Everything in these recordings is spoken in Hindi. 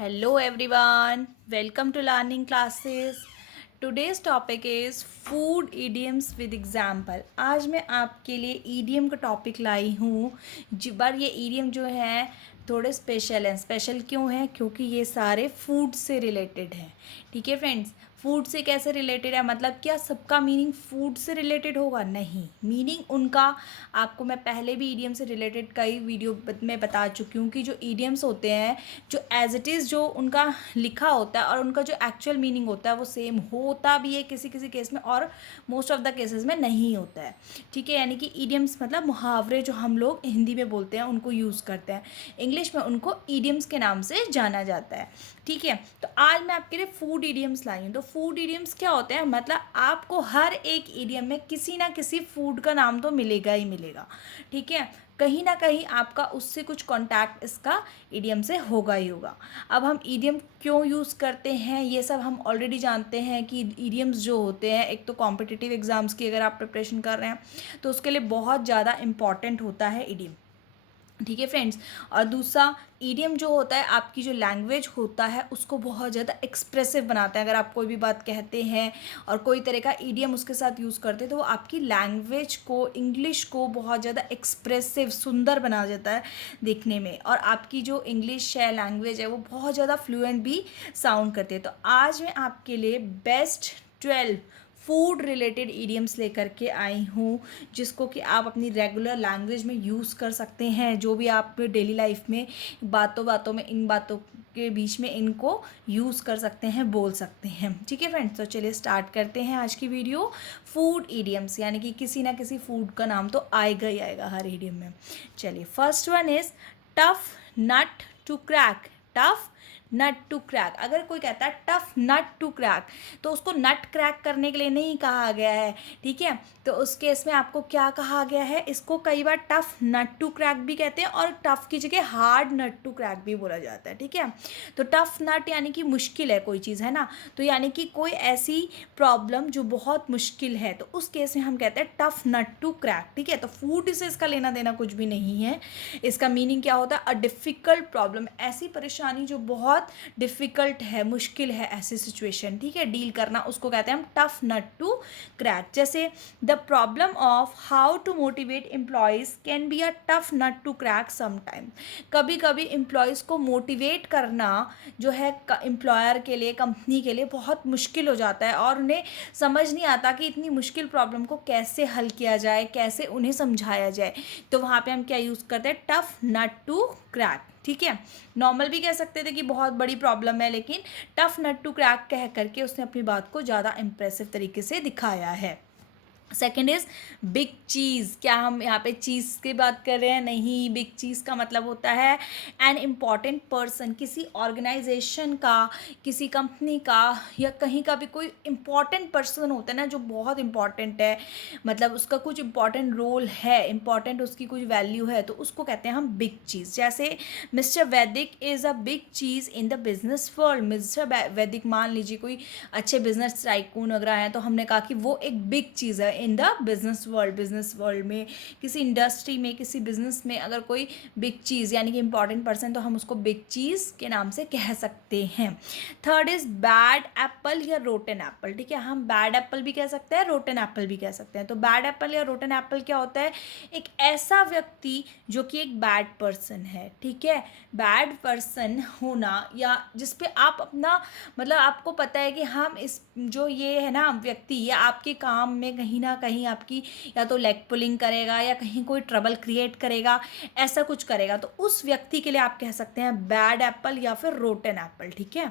Hello everyone, welcome to learning classes. Today's topic is food idioms with example. आज मैं आपके लिए idiom का टॉपिक लाई हूँ पर ये idiom जो है थोड़े स्पेशल हैं. स्पेशल क्यों है? क्योंकि ये सारे फूड से रिलेटेड हैं. ठीक है फ्रेंड्स, फूड से कैसे रिलेटेड है मतलब क्या सबका मीनिंग फूड से रिलेटेड होगा? नहीं, मीनिंग उनका आपको मैं पहले भी ईडियम से रिलेटेड कई वीडियो में बता चुकी हूँ कि जो ईडियम्स होते हैं जो एज इट इज़ जो उनका लिखा होता है और उनका जो एक्चुअल मीनिंग होता है वो सेम होता भी है किसी किसी केस में और मोस्ट ऑफ द केसेस में नहीं होता है. ठीक है, यानी कि ईडियम्स मतलब मुहावरे जो हम लोग हिंदी में बोलते हैं उनको यूज़ करते हैं, इंग्लिश में उनको ईडियम्स के नाम से जाना जाता है. ठीक है, तो आज मैं आपके लिए फूड ईडियम्स लाई हूँ. तो फूड ईडियम्स क्या होते हैं मतलब आपको हर एक ईडियम में किसी ना किसी फूड का नाम तो मिलेगा ही मिलेगा. ठीक है, कहीं ना कहीं आपका उससे कुछ कांटेक्ट इसका ईडियम से होगा ही होगा. अब हम ईडियम क्यों यूज़ करते हैं ये सब हम ऑलरेडी जानते हैं कि ईडियम्स जो होते हैं एक तो कॉम्पिटिटिव एग्ज़ाम्स की अगर आप प्रिपरेशन कर रहे हैं तो उसके लिए बहुत ज़्यादा इम्पॉर्टेंट होता है ईडियम. ठीक है फ्रेंड्स, और दूसरा ईडियम जो होता है आपकी जो लैंग्वेज होता है उसको बहुत ज़्यादा एक्सप्रेसिव बनाता है. अगर आप कोई भी बात कहते हैं और कोई तरह का ईडियम उसके साथ यूज़ करते हैं तो वो आपकी लैंग्वेज को इंग्लिश को बहुत ज़्यादा एक्सप्रेसिव सुंदर बना देता है देखने में, और आपकी जो इंग्लिश है लैंग्वेज है वो बहुत ज़्यादा फ्लुएंट भी साउंड करती है. तो आज मैं आपके लिए बेस्ट 12 फूड रिलेटेड ईडियम्स लेकर के आई हूँ जिसको कि आप अपनी रेगुलर लैंग्वेज में यूज़ कर सकते हैं. जो भी आप डेली लाइफ में बातों बातों में इन बातों के बीच में इनको यूज़ कर सकते हैं, बोल सकते हैं. ठीक है फ्रेंड्स, तो चलिए स्टार्ट करते हैं आज की वीडियो. फूड ईडियम्स यानी कि किसी ना किसी फूड का नाम तो आएगा ही आएगा हर ईडियम में. चलिए, first one is tough nut to crack. Tough nut to crack. अगर कोई कहता है टफ नट टू क्रैक तो उसको नट क्रैक करने के लिए नहीं कहा गया है. ठीक है, तो उस केस में आपको क्या कहा गया है, इसको कई बार टफ नट टू क्रैक भी कहते हैं और टफ की जगह हार्ड नट टू क्रैक भी बोला जाता है. ठीक है, तो टफ नट यानी कि मुश्किल है कोई चीज़, है ना, तो यानी कि कोई ऐसी प्रॉब्लम जो बहुत मुश्किल है तो उस केस में हम कहते हैं टफ नट टू क्रैक. ठीक है, तो फूड से इसका लेना देना कुछ भी नहीं है. इसका मीनिंग क्या होता है, अ डिफ़िकल्ट प्रॉब्लम, ऐसी परेशानी जो बहुत डिफ़िकल्ट है, मुश्किल है, ऐसी सिचुएशन. ठीक है, डील करना उसको कहते हैं हम टफ नट टू क्रैक. जैसे the problem of how to motivate employees can be a tough nut to crack sometime. कभी कभी एम्प्लॉयज़ को मोटिवेट करना जो है एम्प्लॉयर के लिए, कंपनी के लिए बहुत मुश्किल हो जाता है और उन्हें समझ नहीं आता कि इतनी मुश्किल प्रॉब्लम को कैसे हल किया जाए, कैसे उन्हें समझाया जाए. तो वहाँ पे हम क्या यूज़ करते हैं, टफ नट टू क्रैक. ठीक है, नॉर्मल भी कह सकते थे कि बहुत बड़ी प्रॉब्लम है, लेकिन टफ नट टू क्रैक कह करके उसने अपनी बात को ज़्यादा इम्प्रेसिव तरीके से दिखाया है. सेकेंड इज़ बिग चीज़. क्या हम यहाँ पे चीज़ की बात कर रहे हैं? नहीं, बिग चीज़ का मतलब होता है एन इम्पॉर्टेंट पर्सन. किसी ऑर्गेनाइजेशन का, किसी कंपनी का या कहीं का भी कोई इम्पॉर्टेंट पर्सन होता है ना जो बहुत इम्पॉर्टेंट है, मतलब उसका कुछ इम्पॉर्टेंट रोल है, इम्पॉर्टेंट उसकी कुछ वैल्यू है, तो उसको कहते हैं हम बिग चीज़. जैसे मिस्टर वैदिक is a big cheese in the business world. Mister वैदिक मान लीजिए कोई अच्छे बिजनेस टाइकून वगैरह हैं तो हमने कहा कि वो एक बिग चीज़ है in the business world. Business world में, किसी इंडस्ट्री में, किसी बिजनेस में अगर कोई बिग चीज़ यानी कि इंपॉर्टेंट पर्सन तो हम उसको बिग चीज़ के नाम से कह सकते हैं. थर्ड इज़ बैड एप्पल या रोटन एप्पल. ठीक है, हम बैड एप्पल भी कह सकते हैं, रोटन एप्पल भी कह सकते हैं. तो बैड एप्पल या रोटन एप्पल क्या होता है, एक ऐसा व्यक्ति जो कि एक बैड पर्सन है. ठीक है, बैड पर्सन होना या जिस पे आप अपना मतलब आपको पता है कि हम इस जो ये है ना व्यक्ति या आपके काम में कहीं ना कहीं आपकी या तो लेग पुलिंग करेगा या कहीं कोई ट्रबल क्रिएट करेगा, ऐसा कुछ करेगा, तो उस व्यक्ति के लिए आप कह सकते हैं बैड एप्पल या फिर रोटन एप्पल. ठीक है,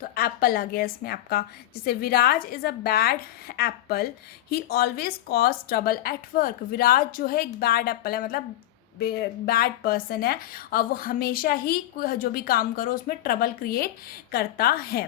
तो एप्पल आ गया इसमें आपका. जैसे Viraj is a bad apple, he always cause trouble at work. Viraj जो है एक बैड एप्पल है, मतलब बैड पर्सन है और वो हमेशा ही जो भी काम करो उसमें ट्रबल क्रिएट करता है.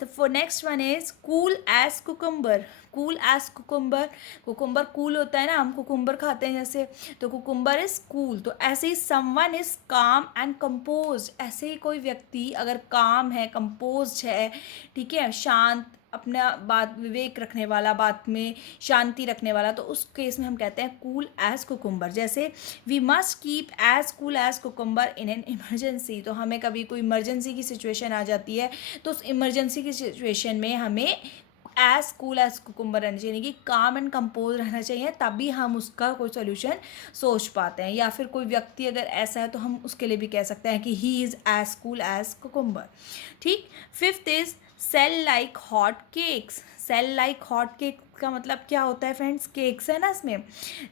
तो for next one is cool as cucumber. Cool as cucumber, cucumber cool होता है ना, हम कुकुम्बर खाते हैं जैसे, तो कुकुम्बर इज कूल. तो ऐसे ही समवन इज काम एंड कंपोज. ऐसे ही कोई व्यक्ति अगर काम है, कंपोज है, ठीक है, शांत अपना बात विवेक रखने वाला, बात में शांति रखने वाला, तो उस केस में हम कहते हैं कूल एज कुकुम्बर। जैसे we must keep as cool as cucumber in an emergency, तो हमें कभी कोई इमरजेंसी की सिचुएशन आ जाती है तो उस इमरजेंसी की सिचुएशन में हमें एज कूल एज कुकुम्बर रहना चाहिए, यानी कि काम एंड कंपोज रहना चाहिए, तभी हम उसका कोई सोल्यूशन सोच पाते हैं। या फिर कोई व्यक्ति अगर ऐसा है तो हम उसके लिए भी कह सकते हैं कि he is as cool as cucumber. ठीक। Fifth is sell like hot cakes. Sell like hot cake का मतलब क्या होता है फ्रेंड्स? केक्स है ना इसमें,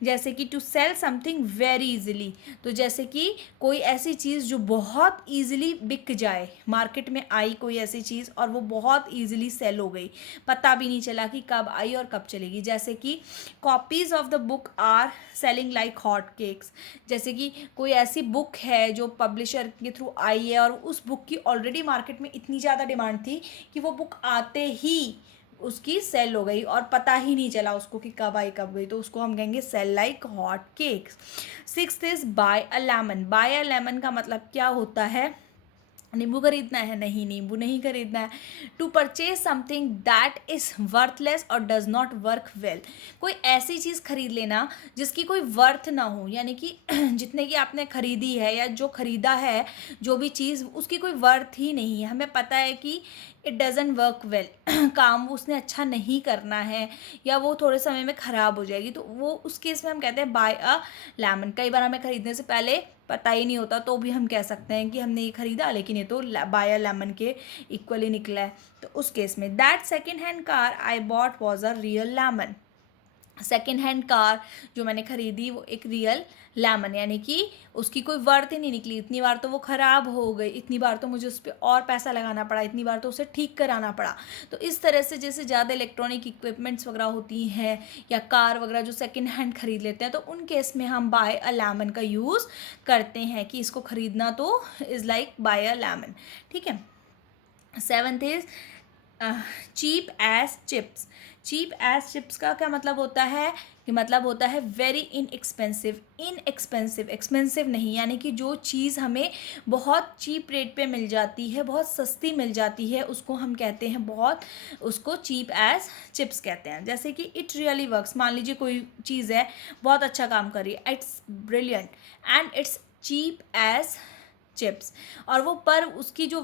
जैसे कि to sell something very easily, तो जैसे कि कोई ऐसी चीज़ जो बहुत इजीली बिक जाए, मार्केट में आई कोई ऐसी चीज़ और वो बहुत इजीली सेल हो गई, पता भी नहीं चला कि कब आई और कब चलेगी। जैसे कि copies of the book are selling like hot cakes, जैसे कि कोई ऐसी बुक है जो पब्लिशर के थ्रू आई है और उस बुक की ऑलरेडी मार्केट में इतनी ज़्यादा डिमांड थी कि वो बुक आते ही उसकी सेल हो गई और पता ही नहीं चला उसको कि कब आई कब गई, तो उसको हम कहेंगे sell like hot cakes. Sixth is buy a lemon. Buy a lemon का मतलब क्या होता है? नींबू खरीदना है? नहीं, नींबू नहीं खरीदना है। To purchase something that is worthless और डज नॉट वर्क वेल, कोई ऐसी चीज़ खरीद लेना जिसकी कोई वर्थ ना हो, यानी कि जितने की आपने खरीदी है या जो खरीदा है जो भी चीज़, उसकी कोई वर्थ ही नहीं है, हमें पता है कि इट डज़न वर्क वेल, काम उसने अच्छा नहीं करना है या वो थोड़े समय में ख़राब हो जाएगी, तो वो उस केस में हम कहते हैं बाय अ लेमन। कई बार हमें खरीदने से पहले पता ही नहीं होता तो भी हम कह सकते हैं कि हमने ये खरीदा लेकिन ये तो बाय अ लेमन के इक्वली निकला है, तो उस केस में that second hand car I bought was a real lemon. Second hand car जो मैंने खरीदी वो एक रियल लेमन, यानी कि उसकी कोई वर्थ ही नहीं निकली, इतनी बार तो वो ख़राब हो गई, इतनी बार तो मुझे उस पर और पैसा लगाना पड़ा, इतनी बार तो उसे ठीक कराना पड़ा। तो इस तरह से जैसे ज़्यादा इलेक्ट्रॉनिक इक्विपमेंट्स वगैरह होती हैं या कार वगैरह जो सेकेंड हैंड खरीद लेते हैं, तो उन केस में हम बाय अ लेमन का यूज़ करते हैं कि इसको खरीदना तो is like buy a lemon. ठीक है। Seventh is cheap as chips. Cheap as chips का क्या मतलब होता है? कि मतलब होता है वेरी इनएक्सपेंसिव। इनएक्सपेंसिव, एक्सपेंसिव नहीं, यानी कि जो चीज़ हमें बहुत चीप रेट पे मिल जाती है, बहुत सस्ती मिल जाती है, उसको हम कहते हैं बहुत, उसको चीप एज चिप्स कहते हैं। जैसे कि इट रियली वर्क्स, मान लीजिए कोई चीज़ है बहुत अच्छा काम कर रही है, it's brilliant and it's cheap as chips, और वो पर उसकी जो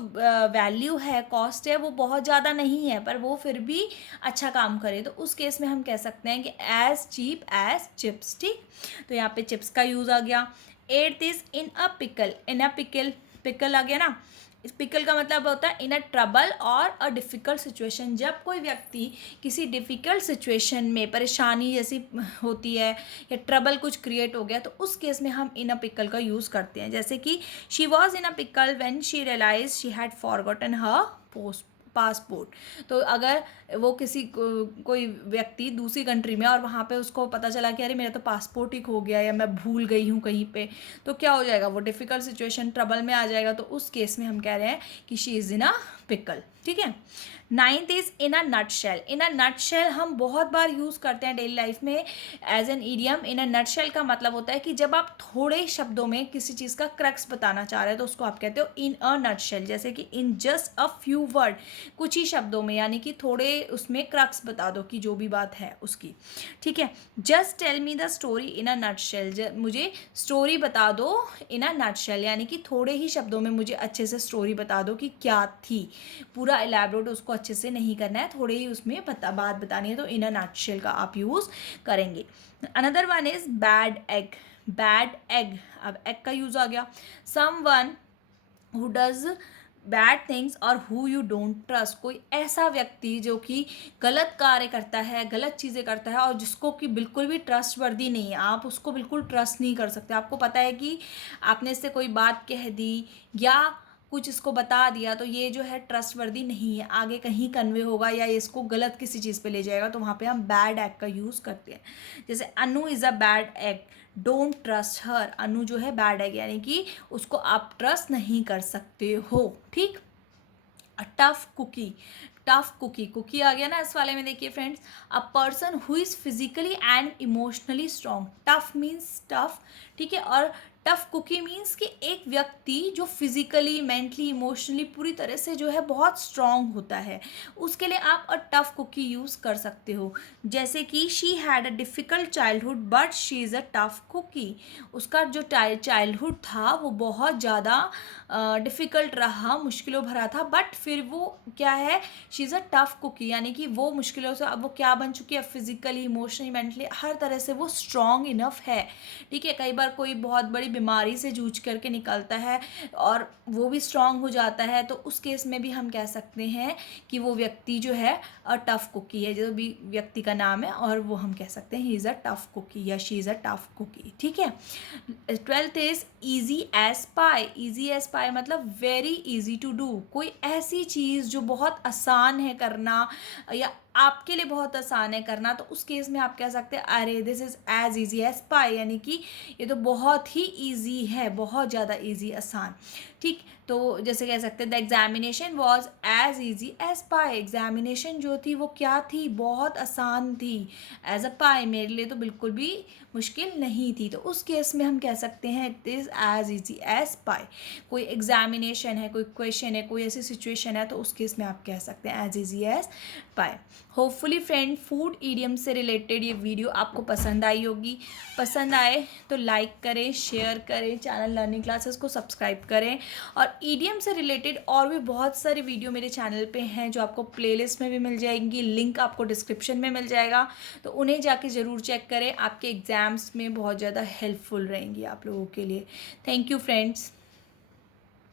वैल्यू है, कॉस्ट है, वो बहुत ज़्यादा नहीं है पर वो फिर भी अच्छा काम करे, तो उस केस में हम कह सकते हैं कि एज चीप एज चिप्स। ठीक। तो यहाँ पे चिप्स का यूज़ आ गया। Eighth is in a pickle. In a pickle, pickle आ गया ना, इस पिकल का मतलब होता है इन अ ट्रबल और अ डिफ़िकल्ट सिचुएशन। जब कोई व्यक्ति किसी डिफ़िकल्ट सिचुएशन में, परेशानी जैसी होती है या ट्रबल कुछ क्रिएट हो गया, तो उस केस में हम इन अ पिकल का यूज़ करते हैं। जैसे कि she was in a pickle when she realise she had forgotten her passport. तो अगर वो किसी कोई व्यक्ति दूसरी कंट्री में और वहाँ पे उसको पता चला कि अरे मेरा तो पासपोर्ट ही खो गया या मैं भूल गई हूँ कहीं पे, तो क्या हो जाएगा? वो डिफ़िकल्ट सिचुएशन, ट्रबल में आ जाएगा, तो उस केस में हम कह रहे हैं कि she is in a pickle. ठीक है। Ninth is in a nutshell. In a nutshell हम बहुत बार यूज़ करते हैं डेली लाइफ में as an idiom. In a nutshell का मतलब होता है कि जब आप थोड़े शब्दों में किसी चीज़ का क्रक्स बताना चाह रहे हैं तो उसको आप कहते हो इन अ नट शेल। जैसे कि in just a few word, कुछ ही शब्दों में, यानी कि थोड़े उसमें क्रक्स बता दो कि जो भी बात है उसकी। ठीक है। Just tell me the story in a nutshell, मुझे स्टोरी बता दो इन अ नट शेल, यानी कि थोड़े ही शब्दों में मुझे अच्छे से स्टोरी बता दो कि क्या थी, पूरा एलैबोरेट उसको अच्छे से नहीं करना है, थोड़े ही उसमें बात बतानी है, तो इन अ नटशेल का आप यूज़ करेंगे। Another one is bad egg. Bad egg, अब एग का यूज़ आ गया। Someone who does bad things और हु यू डोंट ट्रस्ट, कोई ऐसा व्यक्ति जो कि गलत कार्य करता है, गलत चीज़ें करता है और जिसको कि बिल्कुल भी ट्रस्ट वर्दी नहीं है, आप उसको बिल्कुल ट्रस्ट नहीं कर सकते। आपको पता है कि आपने इससे कोई बात कह दी या कुछ इसको बता दिया तो ये जो है ट्रस्ट वर्दी नहीं है, आगे कहीं कन्वे होगा या इसको गलत किसी चीज़ पे ले जाएगा, तो वहाँ पे हम बैड एग का यूज़ करते हैं। जैसे Anu is a bad egg, don't trust her. Anu जो है बैड एग, यानी कि उसको आप ट्रस्ट नहीं कर सकते हो। ठीक। Tough cookie. Tough cookie, cookie आ गया ना इस वाले में। देखिए friends, a person who is physically and emotionally strong. Tough means tough, ठीक है, और टफ कुकी मीन्स कि एक व्यक्ति जो फिजिकली, मेंटली, इमोशनली पूरी तरह से जो है बहुत स्ट्रांग होता है, उसके लिए आप अ टफ कुकी यूज़ कर सकते हो। जैसे कि she had a difficult childhood but she is a tough cookie. उसका जो चाइल्डहुड था वो बहुत ज़्यादा डिफ़िकल्ट रहा, मुश्किलों भरा था, बट फिर वो क्या है, she is a tough cookie, यानी कि वो मुश्किलों से अब वो क्या बन चुकी है, फिजिकली, इमोशनली, मेंटली हर तरह से वो स्ट्रांग इनफ है। ठीक है, कई बार कोई बहुत बड़ी बीमारी से जूझ करके निकलता है और वो भी स्ट्रांग हो जाता है, तो उस केस में भी हम कह सकते हैं कि वो व्यक्ति जो है अ टफ कुकी है, जो भी व्यक्ति का नाम है, और वो हम कह सकते हैं he is a tough cookie या she is a tough cookie. ठीक है। 12th is easy as pie. Easy as pie मतलब वेरी इजी टू डू, कोई ऐसी चीज़ जो बहुत आसान है करना या आपके लिए बहुत आसान है करना, तो उस केस में आप कह सकते हैं अरे this is as easy as pie, यानी कि ये तो बहुत ही ईजी है, बहुत ज़्यादा ईजी, आसान। ठीक, तो जैसे कह सकते हैं the examination was as easy as pie. Examination जो थी वो क्या थी, बहुत आसान थी। एज अ पाई, मेरे लिए तो बिल्कुल भी मुश्किल नहीं थी, तो उस केस में हम कह सकते हैं it is as easy as pie. कोई एग्जामिनेशन है, कोई क्वेश्चन है, कोई ऐसी सिचुएशन है, तो उस केस में आप कह सकते हैं एज ईजी एज पाई। होपफुली फ्रेंड, फूड ईडियम से रिलेटेड ये वीडियो आपको पसंद आई होगी। पसंद आए तो लाइक करें, शेयर करें, चैनल लर्निंग क्लासेस को सब्सक्राइब करें, और ईडियम से रिलेटेड और भी बहुत सारी वीडियो मेरे चैनल पे हैं जो आपको प्लेलिस्ट में भी मिल जाएंगी, लिंक आपको डिस्क्रिप्शन में मिल जाएगा, तो उन्हें जाके ज़रूर चेक करें, आपके एग्ज़ाम्स में बहुत ज़्यादा हेल्पफुल रहेंगी आप लोगों के लिए। Thank you friends.